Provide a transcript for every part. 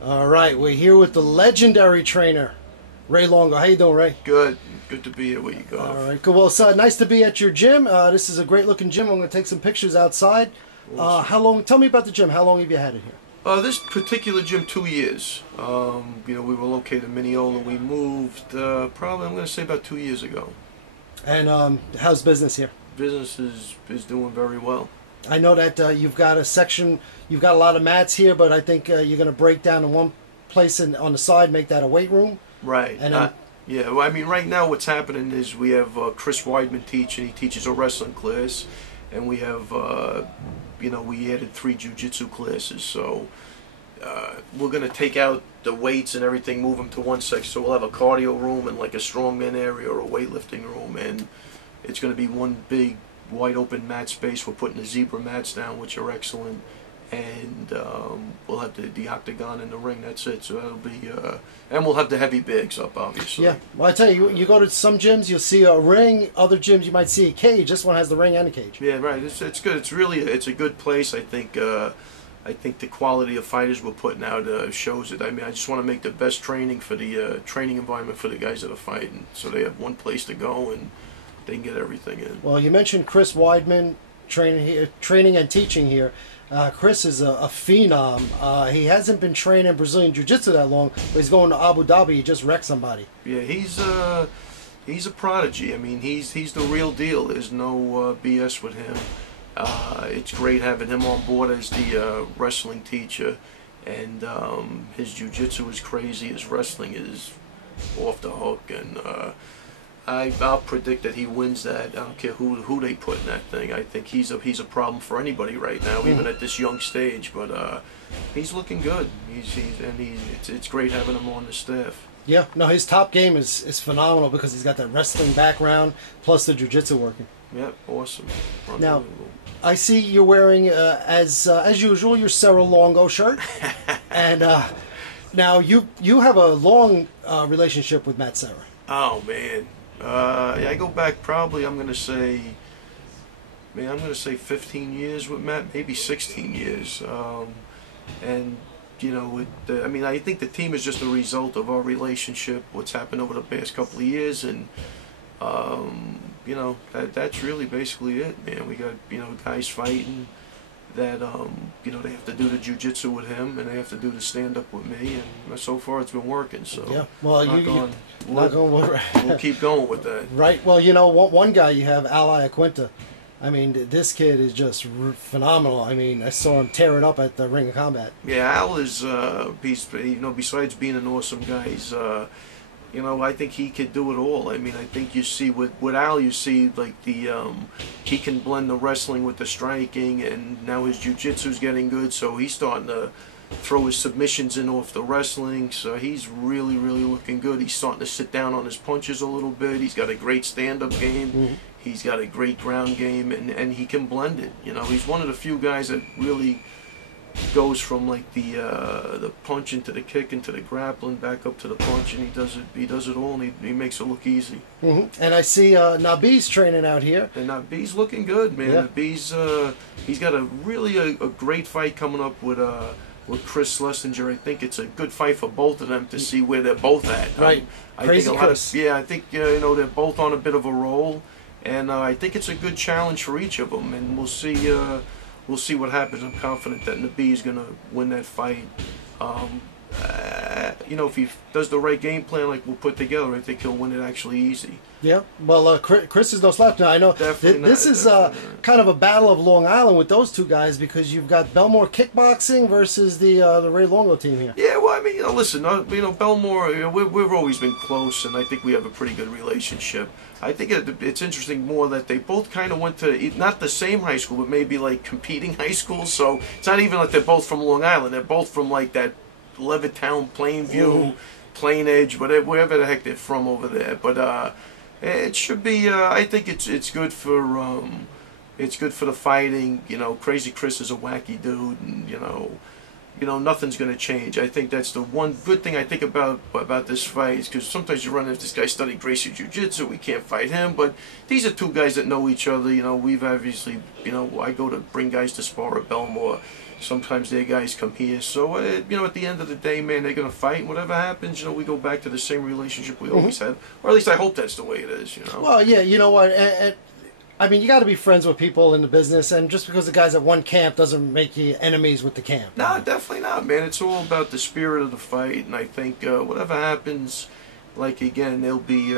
All right, we're here with the legendary trainer, Ray Longo. How you doing, Ray? Good. Good to be here with you guys. All right, cool. Well, it's nice to be at your gym. This is a great-looking gym. I'm going to take some pictures outside. Awesome. How long? Tell me about the gym. How long have you had it here? This particular gym, 2 years. We were located in Mineola. We moved probably, I'm going to say, about 2 years ago. And how's business here? Business is doing very well. I know that you've got a section, you've got a lot of mats here, but I think you're going to break down in one place and on the side, make that a weight room. Right. And then, yeah, well, I mean, right now what's happening is we have Chris Weidman teaching. He teaches a wrestling class, and we have, we added 3 jiu-jitsu classes. So we're going to take out the weights and everything, move them to one section. So we'll have a cardio room and like a strongman area or a weightlifting room, and it's going to be one big wide open mat space. We're putting the zebra mats down, which are excellent, and we'll have the octagon and the ring. That's it. So that'll be, and we'll have the heavy bags up, obviously. yeah. Well, I tell you, you go to some gyms, you'll see a ring. Other gyms, you might see a cage. This one has the ring and a cage. Yeah, right. It's good. It's a good place. I think the quality of fighters we're putting out shows it. I mean, I just want to make the best training for the training environment for the guys that are fighting, so they have one place to go and they can get everything in. Well, you mentioned Chris Weidman training and teaching here. Chris is a phenom. He hasn't been training Brazilian Jiu-Jitsu that long, but he's going to Abu Dhabi. He just wrecked somebody. Yeah, he's a prodigy. I mean, he's the real deal. There's no BS with him. It's great having him on board as the wrestling teacher, and his jiu-jitsu is crazy. His wrestling is off the hook, and I'll predict that he wins that. I don't care who they put in that thing. I think he's a problem for anybody right now, even at this young stage. But he's looking good. It's great having him on the staff. Yeah, no, his top game is phenomenal because he's got that wrestling background plus the jiu-jitsu working. Yep, awesome. Now, I see you're wearing, as usual, your Serra-Longo shirt, and now you have a long relationship with Matt Serra. Oh man. I go back probably, I'm going to say 15 years with Matt, maybe 16 years. And, I mean, I think the team is just a result of our relationship, what's happened over the past couple of years, and, that's really basically it, man. We got, guys fighting that, they have to do the jiu-jitsu with him, and they have to do the stand-up with me, and so far it's been working. So yeah, well, we'll keep going with that. Right. Well, one guy you have, Al Iaquinta. I mean, this kid is just phenomenal. I mean, I saw him tear it up at the Ring of Combat. Yeah, Al is, besides being an awesome guy, he's, I think he could do it all. I mean, I think you see with Al, you see like he can blend the wrestling with the striking, and now his jiu-jitsu's getting good, so he's starting to throw his submissions in off the wrestling, so he's really, really looking good. He's starting to sit down on his punches a little bit. He's got a great stand-up game. Mm-hmm. He's got a great ground game, and he can blend it. He's one of the few guys that really goes from like the punch into the kick into the grappling back up to the punch, and he does it all, and he makes it look easy. Mm-hmm. And I see Nabi's training out here. And Nabi's looking good, man. Yeah. Nabi's he's got a great fight coming up with Chris Schlesinger. I think it's a good fight for both of them to see where they're both at. Right. Crazy Chris. I think they're both on a bit of a roll, and I think it's a good challenge for each of them, and we'll see. We'll see what happens. I'm confident that Nabi is going to win that fight. If he does the right game plan like we'll put together, I think he'll win it actually easy. Yeah, well, Chris is no slouch. Now, I know this is kind of a battle of Long Island with those two guys, because you've got Belmore Kickboxing versus the Ray Longo team here. Yeah, well, I mean, listen, Belmore, we've always been close, and I think we have a pretty good relationship. I think it's interesting more that they both kind of went to, not the same high school, but maybe like competing high schools, so it's not even like they're both from Long Island. They're both from like that Levittown, Plainview, Plain Edge, wherever the heck they're from over there. But it should be. I think it's good for the fighting. Crazy Chris is a wacky dude, and nothing's going to change. I think that's the one good thing I think about this fight, is because sometimes you run into this guy studied Gracie Jiu-Jitsu, we can't fight him, but these are two guys that know each other. We've obviously, I go to bring guys to spar at Belmore. Sometimes their guys come here. So, you know, at the end of the day, man, they're going to fight. And whatever happens, you know, we go back to the same relationship we always had. Or at least I hope that's the way it is, you know. Well, yeah, you know what? I mean, you got to be friends with people in the business, and just because the guy's at one camp doesn't make you enemies with the camp. No, definitely not, man. It's all about the spirit of the fight. And I think whatever happens, like, again, they'll be...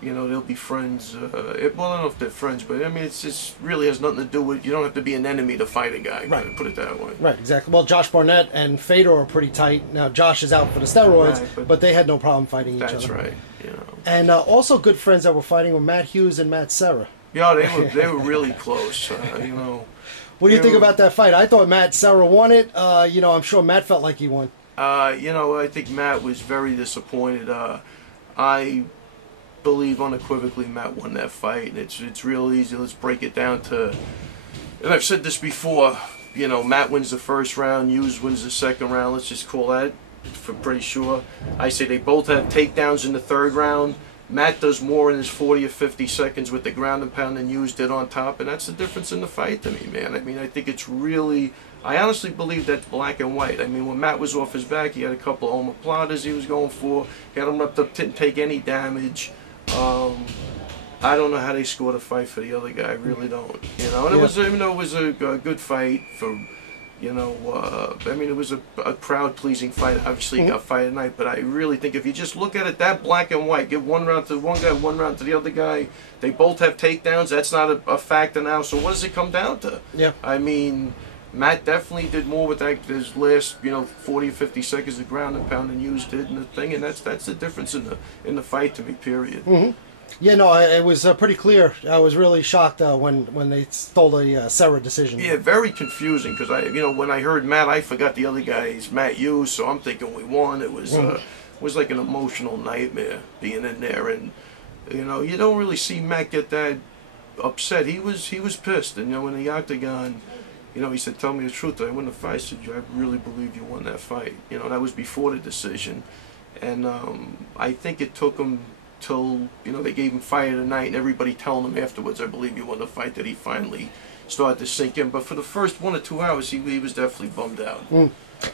you know, they'll be friends. Well, I don't know if they're friends, but I mean, it's really has nothing to do with. You don't have to be an enemy to fight a guy. Right. Put it that way. Right. Exactly. Well, Josh Barnett and Fedor are pretty tight. Now, Josh is out for the steroids, but they had no problem fighting each other. That's right. You know. And also good friends that were fighting were Matt Hughes and Matt Serra. Yeah, they were really close. You know. What do you think about that fight? I thought Matt Serra won it. You know, I'm sure Matt felt like he won. You know, I think Matt was very disappointed. I believe unequivocally Matt won that fight, and it's real easy. Let's break it down to, and I've said this before, you know, Matt wins the first round, Hughes wins the second round. Let's just call that for pretty sure. I say they both have takedowns in the third round. Matt does more in his 40 or 50 seconds with the ground and pound than Hughes did on top, and that's the difference in the fight to me, man. I mean, I think it's really, I honestly believe that's black and white. I mean, when Matt was off his back, he had a couple of omoplatas he was going for, got him up, didn't take any damage. I don't know how they scored a fight for the other guy. I really don't. You know, and it was, even though it was a good fight for, you know, I mean, it was a crowd-pleasing fight. Obviously, he got fight at night, but I really think if you just look at it that black and white, give one round to one guy, one round to the other guy, they both have takedowns. That's not a factor now. So what does it come down to? Yeah. I mean, Matt definitely did more with that his last, you know, 40 or 50 seconds of ground and pound than Hughes did in the thing, and that's the difference in the fight to me. Period. Yeah, no, it was pretty clear. I was really shocked when they stole the Serra decision. Yeah, very confusing because you know, when I heard Matt, I forgot the other guy's Matt Hughes, so I'm thinking we won. It was like an emotional nightmare being in there, and you know, you don't really see Matt get that upset. He was pissed, and you know, in the octagon. You know, he said, "Tell me the truth. I won the fight." I said, "I really believe you won that fight." You know, that was before the decision, and I think it took him till, you know, they gave him fight of the night, and everybody telling him afterwards, "I believe you won the fight," that he finally started to sink in. But for the first 1 or 2 hours, he was definitely bummed out.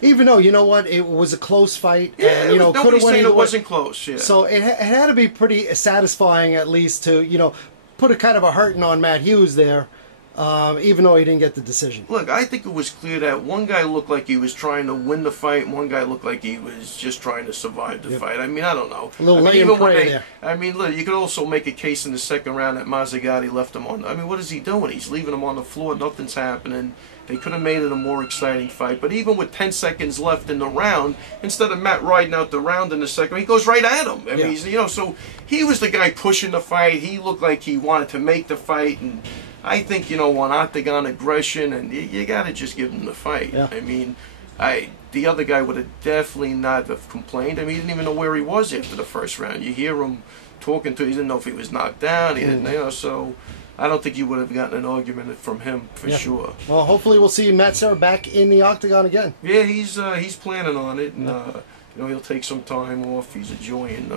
Even though, you know what, it was a close fight. Yeah, and, you know, nobody's saying it wasn't close. Yeah. So it had to be pretty satisfying, at least, to, you know, put a kind of a hurting on Matt Hughes there. Even though he didn't get the decision. Look, I think it was clear that one guy looked like he was trying to win the fight, and one guy looked like he was just trying to survive the fight. I mean, I don't know. A little lay and pray there. I mean, look, you could also make a case in the second round that Mazzagatti left him on. I mean, what is he doing? He's leaving him on the floor. Nothing's happening. They could have made it a more exciting fight. But even with 10 seconds left in the round, instead of Matt riding out the round in the second, he goes right at him. I mean, he's, you know, so he was the guy pushing the fight. He looked like he wanted to make the fight, and I think, you know, on octagon aggression, and you got to just give him the fight. I mean, the other guy would have definitely not have complained. I mean, he didn't even know where he was after the first round. You hear him talking to, he didn't know if he was knocked down. He didn't, you know, so I don't think you would have gotten an argument from him for sure. Well, hopefully we'll see Matt Serra back in the octagon again. Yeah, he's planning on it, and you know, he'll take some time off. He's enjoying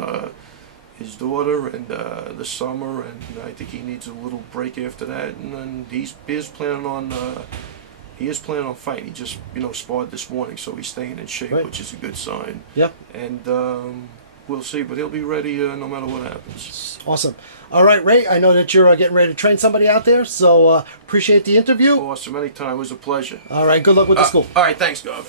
his daughter and the summer, and I think he needs a little break after that. And then he is planning on fighting. He just, you know, sparred this morning, so he's staying in shape, which is a good sign. And we'll see, but he'll be ready no matter what happens. Awesome. All right, Ray, I know that you're getting ready to train somebody out there, so appreciate the interview. Awesome. Anytime. It was a pleasure. All right, good luck with the school. All right, thanks, Gov.